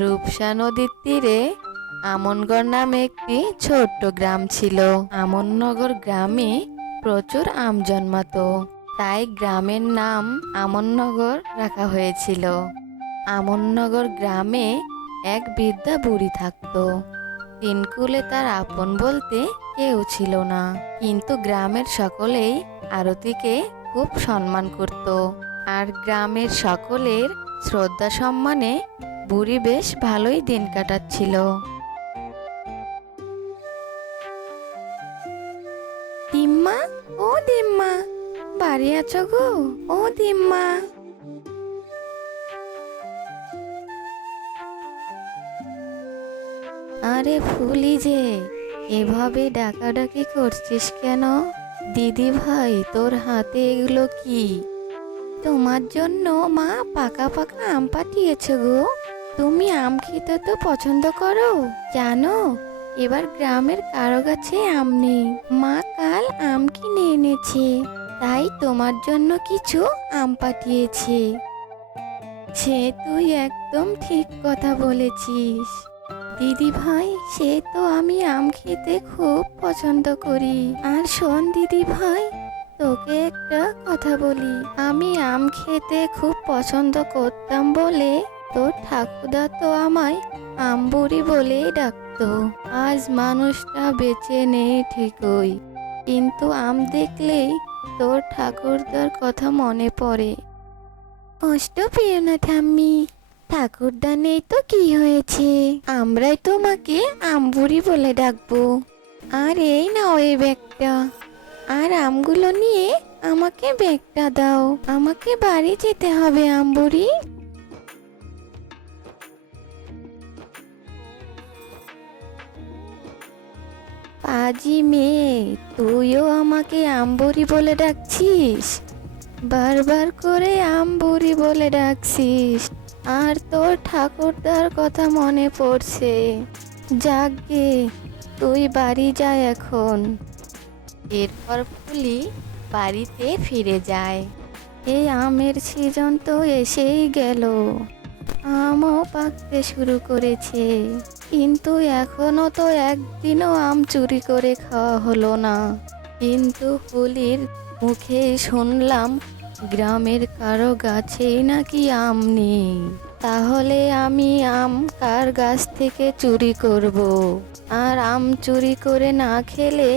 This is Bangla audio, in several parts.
রূপসা নদীর তীরে আমনগড় নামে একটি ছোট্ট গ্রাম ছিল। আমননগর গ্রামে প্রচুর আম জন্মাতো, তাই গ্রামের নাম আমননগর রাখা হয়েছিল। আমননগর গ্রামে এক বৃদ্ধা বুড়ি থাকতো। তিনকুলে তার আপন বলতে কেউ ছিল না, কিন্তু গ্রামের সকলেই আরতিকে খুব সম্মান করত। আর গ্রামের সকলের শ্রদ্ধা সম্মানে বুড়ি বেশ ভালোই দিন কাটাচ্ছিল। দিম্মা, ও দিম্মা, বাড়ি আছো গো? ও দিম্মা। আরে ফুলি যে, এভাবে ডাকাডাকি করছিস কেন? দিদি ভাই, তোর হাতে এগুলো কি? তোমার জন্য মা পাকা পাকা আম পাঠিয়েছে গো। তুমি আম খেতে তো পছন্দ করো, জানো এবার গ্রামের কারো গাছে আম নেই। মা কাল আম কিনে এনেছে, তাই তোমার জন্য কিছু আম পাঠিয়েছে। সে তুই একদম ঠিক কথা বলেছিস দিদি ভাই, সে তো আমি আম খেতে খুব পছন্দ করি। আর শোন দিদি ভাই, তোকে একটা কথা বলি, আমি আম খেতে খুব পছন্দ করতাম বলে তোর ঠাকুরদা তো আমায় আম বুড়ি বলেই ডাকতো। আজ মানুষটা বেঁচে নেই ঠিকই, কিন্তু আম দেখলেই তোর ঠাকুরদার কথা মনে পড়ে। কষ্ট পেও না ঠাম্মি, ঠাকুরদা নেই তো কি হয়েছে, আমরাই তোমাকে আমবুড়ি বলে ডাকবো। আর এই নাও এই ব্যাগটা, আর আমগুলো নিয়ে আমাকে ব্যাগটা দাও, আমাকে বাড়ি যেতে হবে আমবুড়ি। পাজি মেয়ে, তুইও আমাকে আমবুড়ি বলে ডাকছিস, বারবার করে আমবুড়ি বলে ডাকছিস, আর তোর ঠাকুরদার কথা মনে পড়ছে। যাকগে, তুই বাড়ি যা এখন। এরপর ফুলি বাড়িতে ফিরে যায়। এই আমের সিজন তো এসেই গেল, আমও পাকতে শুরু করেছে, কিন্তু এখনো তো একদিনও আম চুরি করে খাওয়া হলো না। কিন্তু ফুলির মুখে শুনলাম গ্রামের কারো গাছেই নাকি আম নেই। তাহলে আমি আম কার গাছ থেকে চুরি করব? আর আম চুরি করে না খেলে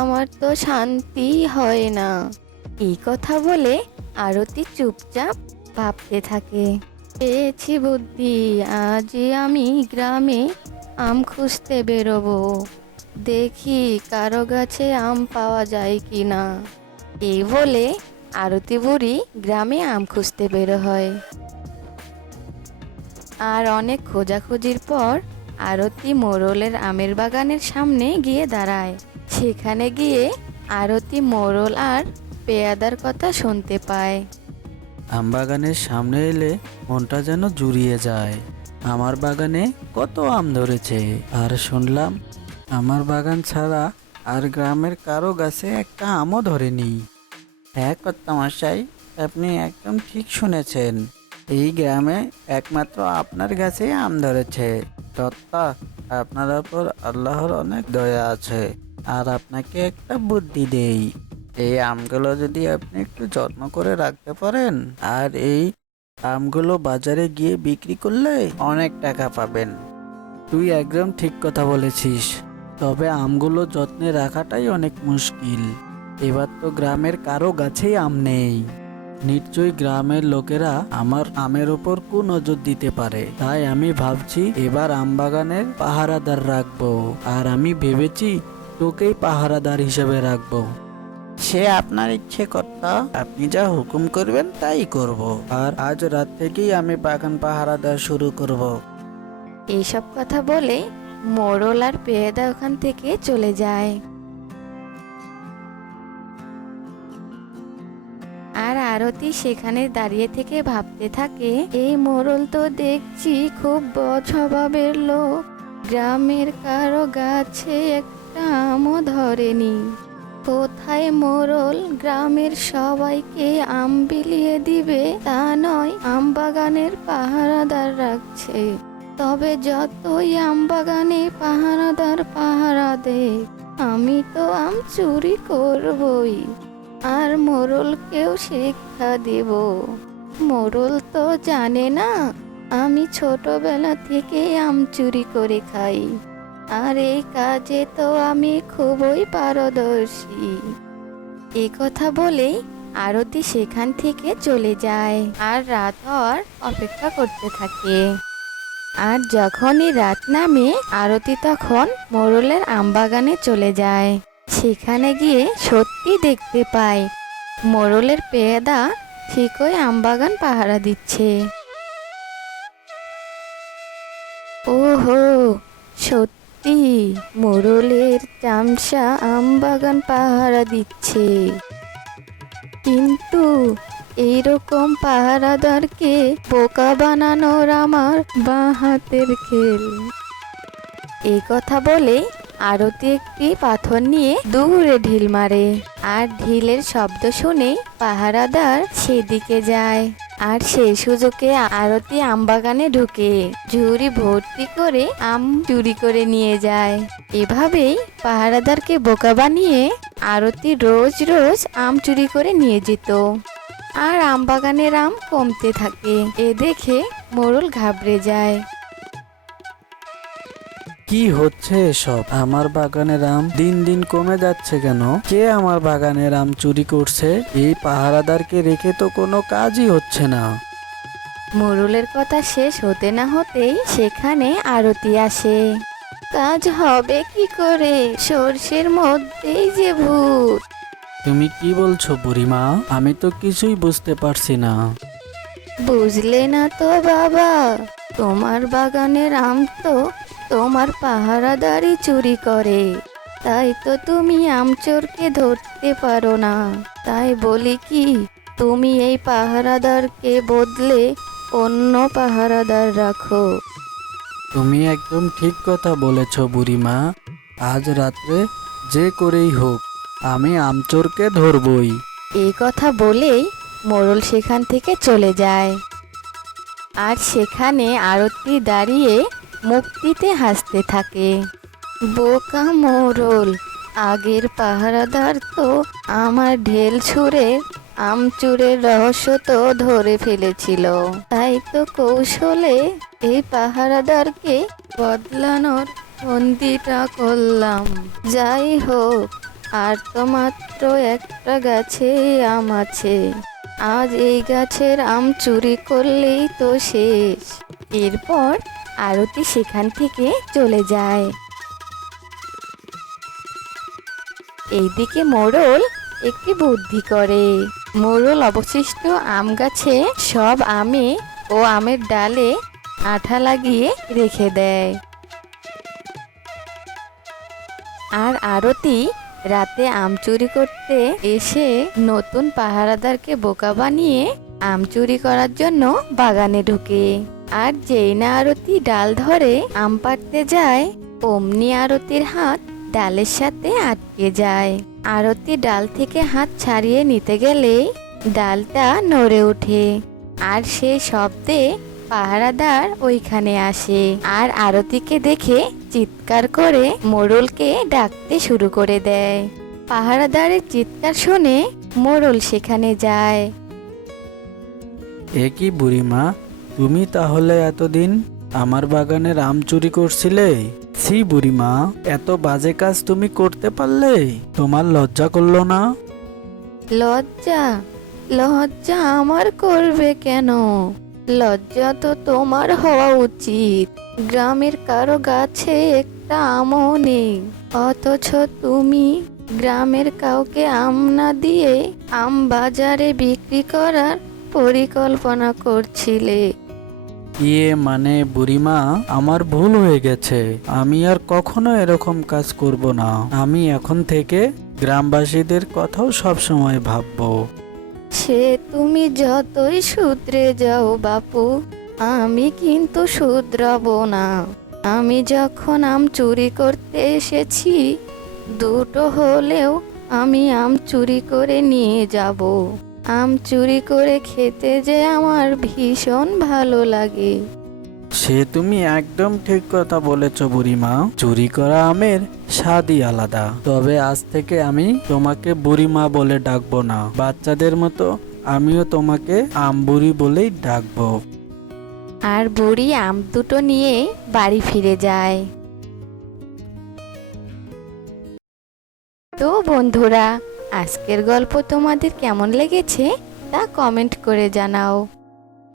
আমার তো শান্তি হয় না। এই কথা বলে আরতি চুপচাপ ভাবতে থাকে। পেয়েছি বুদ্ধি, আজই আমি গ্রামে আম খুঁজতে বেরোবো, দেখি কারো গাছে আম পাওয়া যায় কি না। এই বলে আরতি বুড়ি গ্রামে আম খুঁজতে বেরো হয়। আর অনেক খোঁজাখুঁজির পর আরতি মোড়লের আমের বাগানের সামনে গিয়ে দাঁড়ায়। সেখানে গিয়ে আরতি মোড়ল আর পেয়াদার কথা শুনতে পায়। আম বাগানের সামনে এলে মনটা যেন জুড়িয়ে যায়। আমার বাগানে কত আম ধরেছে, আর শুনলাম আমার বাগান ছাড়া আর গ্রামের কারো গাছে একটা আমও ধরেনি। হ্যাঁ কর্তামশাই, আপনি একদম ঠিক শুনেছেন, এই গ্রামে একমাত্র আপনার গাছেই আম ধরেছে। কর্তা, আপনার ওপর আল্লাহর অনেক দয়া আছে। আর আপনাকে একটা বুদ্ধি দেই, এই আমগুলো যদি আপনি একটু যত্ন করে রাখতে পারেন, আর এই আমগুলো বাজারে গিয়ে বিক্রি করলে অনেক টাকা পাবেন। তুই একদম ঠিক কথা বলেছিস, তবে আমগুলো যত্নে রাখাটাই অনেক মুশকিল। এবার তো গ্রামের কারো গাছেই আম নেই। নিশ্চয়ই গ্রামের লোকেরা আমার আমের ওপর কুনজর দিতে পারে, তাই আমি ভাবছি এবার আম বাগানের পাহারাদার রাখবো। আর আমি ভেবেছি তোকেই পাহারাদার হিসেবে রাখবো। সে আপনার ইচ্ছে কর্তা, আপনি যা হুকুম করবেন তাই করব। আর আজ রাত থেকেই আমি বাগান পাহারা দেওয়া শুরু করব। এইসব কথা বলে মোড়ল আর পেয়াদা ওখান থেকে চলে যায়। আর আরতি সেখানে দাঁড়িয়ে থেকে ভাবতে থাকে, এই মোড়ল তো দেখছি খুব বদ স্বভাবের লোক, গ্রামের কারো গাছে একটা আমও ধরেনি। কোথায় মোড়ল গ্রামের সবাইকে আম বিলিয়ে দিবে তা নয়, আম বাগানের পাহারাদার রাখছে। তবে যতই আম বাগানে পাহারাদার পাহারা দে, আমি তো আম চুরি করবই, আর মোড়লকেও শিক্ষা দেব। মোড়ল তো জানে না আমি ছোটবেলা থেকে আম চুরি করে খাই, আর এই কাজে তো আমি খুবই পারদর্শী। এই কথা বলেই আরতি সেখান থেকে চলে যায় আর রাত হওয়ার অপেক্ষা করতে থাকে। আর যখনই রাত নামে আরতি তখন মোড়লের আমবাগানে চলে যায়। সেখানে গিয়ে সত্যি দেখতে পায় মোড়লের পেয়াদা ঠিকই আমবাগান পাহারা দিচ্ছে। ওহো, সত্যি মোড়লের চামচা আমবাগান পাহারা দিচ্ছে। কিন্তু এইরকম পাহারাদারকে বোকা বানানোর আমার বাঁ হাতের খেল। এই কথা বলে আরতি একটি পাথর নিয়ে দূরে ঢিল মারে, আর ঢিলের শব্দ শুনে পাহারাদার সেদিকে যায়। আর সেই সুযোগে আরতি আমবাগানে ঢুকে ঝুড়ি ভর্তি করে আম চুরি করে নিয়ে যায়। এভাবেই পাহারাদারকে বোকা বানিয়ে আরতি রোজ রোজ আম চুরি করে নিয়ে যেত। আর আমবাগানের আম কমতে থাকে। এ দেখে মোড়ল ঘাবড়ে যায়। কি হচ্ছে এসব? আমার বাগানের আম দিন দিন কমে যাচ্ছে কেন? কে আমার বাগানের আম চুরি করছে? এই পাহারাদারকে রেখে তো কোনো কাজই হচ্ছে না। মোড়লের কথা শেষ হতে না হতেই সেখানে আরতি আসে। কাজ হবে কি করে? সর্ষের মধ্যেই যে ভূত। তুমি কি বলছো বুড়িমা? আমি তো কিছুই বুঝতে পারছি না। বুঝলে না তো বাবা, তোমার বাগানের আম তো তোমার পাহারাদারই চুরি করে। তাই তো তুমি আমচোরকে ধরতে পারো না। তাই বলি কি, তুমি এই পাহারাদারকে বদলে অন্য পাহারাদার রাখো। তুমি একদম ঠিক কথা বলেছ বুড়িমা। আজ রাত্রে যে করেই হোক আমি আমচোরকে ধরবই। এই কথা বলেই মোড়ল সেখান থেকে চলে যায়। আর সেখানে আরতি দাঁড়িয়ে মুক্তিতে হাসতে থাকে। বোকা মোড়ল, আগের পাহারাদার তো আমার ঢেল ছুঁড়ে আম চুরের রহস্য তো ধরে ফেলেছিল। তাই তো কৌশলে এই পাহারাদারকে বদলানোর ফন্দিটা করলাম। যাই হোক, আর তো মাত্র একটা গাছে আম আছে। আজ এই গাছের আম চুরি করলেই তো শেষ। এরপর আরতি সেখান থেকে চলে যায়। এইদিকে মোড়ল একটি বুদ্ধি করে। মোড়ল অবশিষ্ট আম গাছে সব আমে ও আমের ডালে আঠা লাগিয়ে রেখে দেয়। আর আরতি রাতে আম চুরি করতে এসে নতুন পাহারাদারকে বোকা বানিয়ে আম চুরি করার জন্য বাগানে ঢুকে। আর যেই না আরতি ডাল ধরে আম পাড়তে যায়, অমনি আরতির হাত ডালের সাথে আটকে যায়। আরতি ডাল থেকে হাত ছাড়িয়ে নিতে গেলেই ডালটা নড়ে ওঠে। আর সেই শব্দে পাহারাদার ওইখানে আসে আর আরতিকে দেখে চিৎকার করে মোড়লকে ডাকতে শুরু করে দেয়। পাহারাদারের চিৎকার শুনে মোড়ল সেখানে যায়। এ কি বুড়িমা, তুমি তাহলে এতদিন আমার বাগানের আম চুরি করছিলে? ছি বুড়িমা, এত বাজে কাজ তুমি করতে পারলে? তোমার লজ্জা করলো না? লজ্জা? লজ্জা আমার করবে কেন? লজ্জা তো তোমার হওয়া উচিত। গ্রামের কারো গাছে একটা আমও নেই, অথচ তুমি গ্রামের কাউকে আম না দিয়ে আম বাজারে বিক্রি করার পরিকল্পনা করছিলে। ইয়ে মানে বুড়িমা, আমার ভুল হয়ে গেছে। আমি আর কখনো এরকম কাজ করব না। আমি এখন থেকে গ্রামবাসীদের কথাও সব সময় ভাববো। সে তুমি যতই শুধরে যাও বাপু, আমি কিন্তু শুধরাবো না। আমি যখন আম চুরি করতে এসেছি, দুটো হলেও আমি আম চুরি করে নিয়ে যাব। আম চুরি করে খেতে যে আমার ভীষণ ভালো লাগে। সে তুমি একদম ঠিক কথা বলেছ বুড়িমা, চুরি করা আমের স্বাদই আলাদা। তবে আজ থেকে আমি তোমাকে বুড়িমা বলে ডাকবো না, বাচ্চাদের মতো আমিও তোমাকে আম বুড়ি বলেই ডাকবো। আর বুড়ি আম দুটো নিয়ে বাড়ি ফিরে যায়। তো বন্ধুরা, আজকের গল্প তোমাদের কেমন লেগেছে তা কমেন্ট করে জানাও।